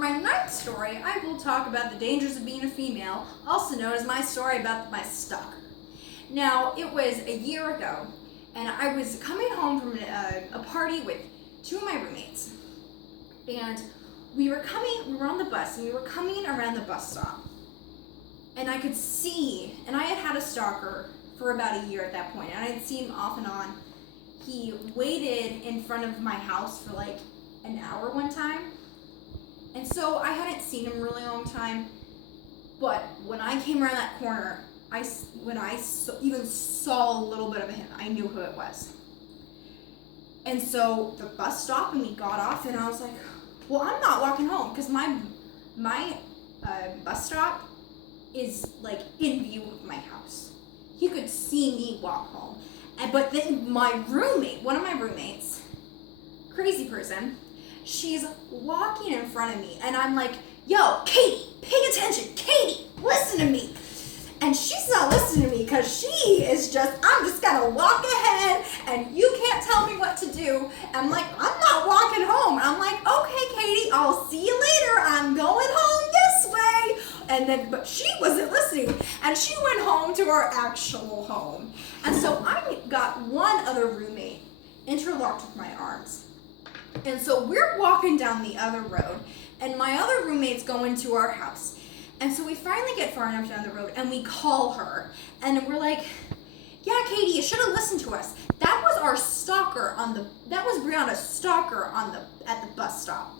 my ninth story, I will talk about the dangers of being a female, also known as my story about my stalker. Now, it was a year ago, and I was coming home from a party with two of my roommates. And we were on the bus, and we were coming around the bus stop. And I could see, and I had had a stalker for about a year at that point, and I had seen him off and on. He waited in front of my house for like an hour one time. And so I hadn't seen him a really long time, but when I came around that corner, even saw a little bit of him, I knew who it was. And so the bus stopped and we got off, and I was like, well, I'm not walking home, because my bus stop is like in view of my house. He could see me walk home. But then my roommate, one of my roommates, crazy person, she's walking in front of me, and I'm like, yo, Katie, pay attention, Katie, listen to me. And she's not listening to me, because she is I'm just gonna walk ahead, and you can't tell me what to do. I'm like, I'm not walking home. I'm like, okay, Katie, I'll see you later. I'm going home this way. But she wasn't listening, and she went home to our actual home. And so I got one other roommate interlocked with my arms. And so we're walking down the other road, and my other roommate's going to our house. And so we finally get far enough down the road, and we call her, and we're like, yeah, Katie, you should have listened to us. That was our stalker that was Brianna's stalker at the bus stop.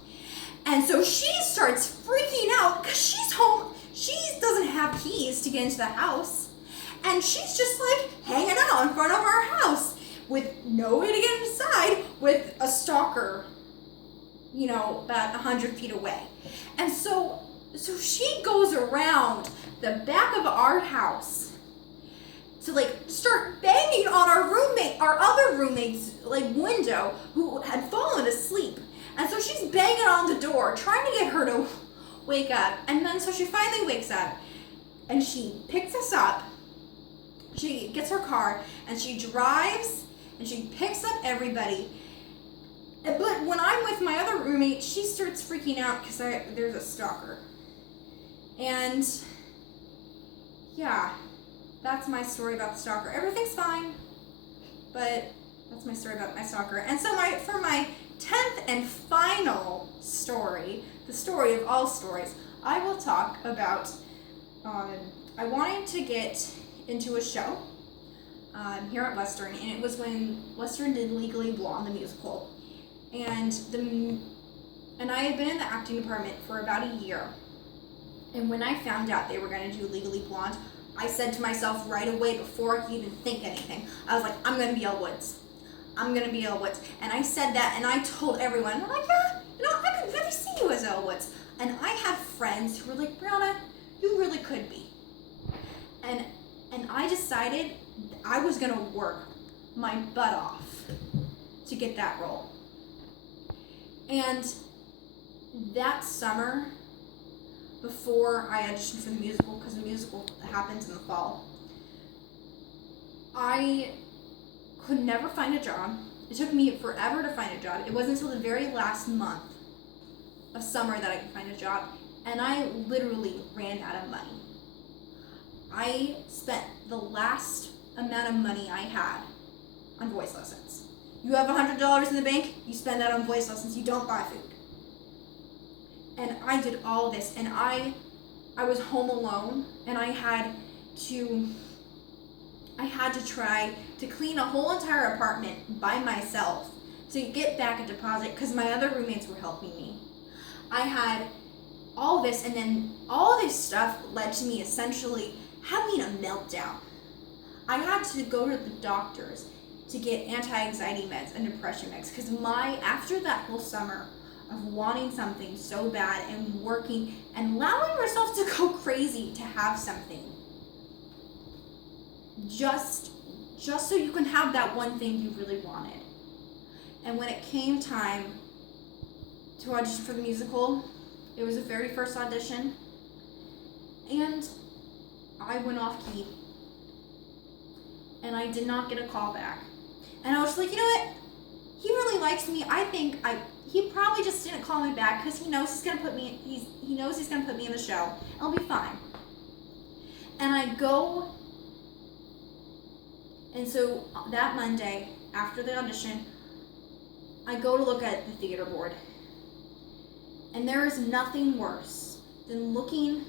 And so she starts freaking out, because she's home. She doesn't have keys to get into the house. And she's just like hanging out in front of our house with no way to get inside, with a stalker, about 100 feet away. And so she goes around the back of our house to start banging on our other roommate's window, who had fallen asleep. And so she's banging on the door, trying to get her to wake up. And then so she finally wakes up, and she picks us up. She gets her car, and she drives, and she picks up everybody. But when I'm with my other roommate, she starts freaking out because there's a stalker. And yeah, that's my story about the stalker. Everything's fine, but that's my story about my stalker. And so for my 10th and final story, the story of all stories, I will talk about, I wanted to get into a show here at Western, and it was when Western did Legally Blonde, the musical. And I had been in the acting department for about a year. And when I found out they were going to do Legally Blonde, I said to myself right away, before I could even think anything, I was like, I'm going to be Elle Woods. I'm going to be Elle Woods. And I said that, and I told everyone, I'm like, yeah, I could really see you as Elle Woods. And I had friends who were like, Brianna, you really could be. And I decided I was going to work my butt off to get that role. And that summer, before I auditioned for the musical, because the musical happens in the fall, I could never find a job. It took me forever to find a job. It wasn't until the very last month of summer that I could find a job, and I literally ran out of money. I spent the last amount of money I had on voice lessons. You have $100 in the bank, you spend that on voice lessons, you don't buy food. And I did all this, and I was home alone, and I had to try to clean a whole entire apartment by myself to get back a deposit, because my other roommates were helping me. I had all this, and then all this stuff led to me essentially having a meltdown. I had to go to the doctors to get anti-anxiety meds and depression meds, because after that whole summer of wanting something so bad and working and allowing yourself to go crazy to have something, just so you can have that one thing you really wanted. And when it came time to audition for the musical, it was the very first audition, and I went off key, and I did not get a call back. And I was like, you know what? He really likes me. he probably just didn't call me back because he knows he's gonna put me. He knows he's gonna put me in the show. I'll be fine. And I go, and so that Monday after the audition, I go to look at the theater board, and there is nothing worse than looking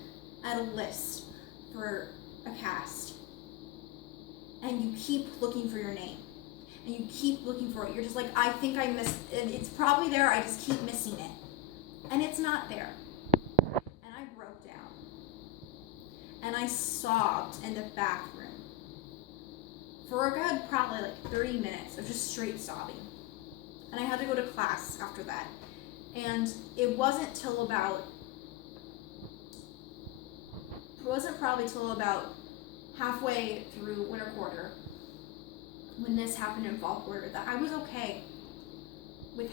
at a list for a cast, and you keep looking for your name, and you keep looking for it. You're just like, I think I missed it. It's probably there. I just keep missing it, and it's not there. And I broke down, and I sobbed in the bathroom for a good probably like 30 minutes of just straight sobbing. And I had to go to class after that. And it wasn't probably till about halfway through winter quarter when this happened in fall quarter that I was okay with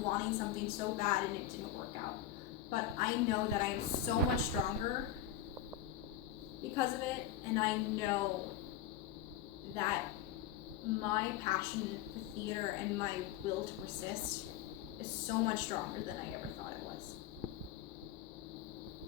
wanting something so bad and it didn't work out. But I know that I am so much stronger because of it, and I know that my passion for theater and my will to persist is so much stronger than I ever thought it was.